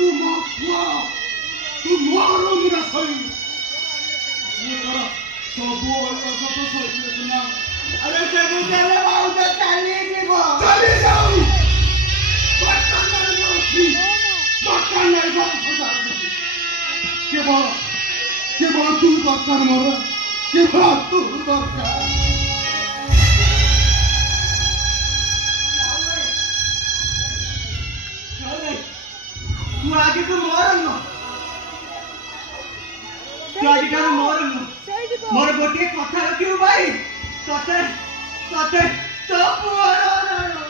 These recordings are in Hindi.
तू मो पुआ तू मोरो मेरा सही ये करा सब वाला सब सही ना अरे चलो चले बाबू तो चली जीवो चली जाऊ बच्चा नहीं बोलती बच्चा नहीं बोलता केवल तू दरकार मोर केवल तू दरकार तू आगे तो मोरनो तू आगे का मोरनो मोर गोटे कथा क्यों भाई तते तते तो मोरनो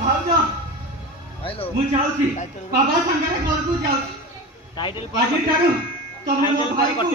भाउजा हेलो मु जाउछी बाबा संगे घर को जाउछी टाइटल आज ठारू तमे भाई को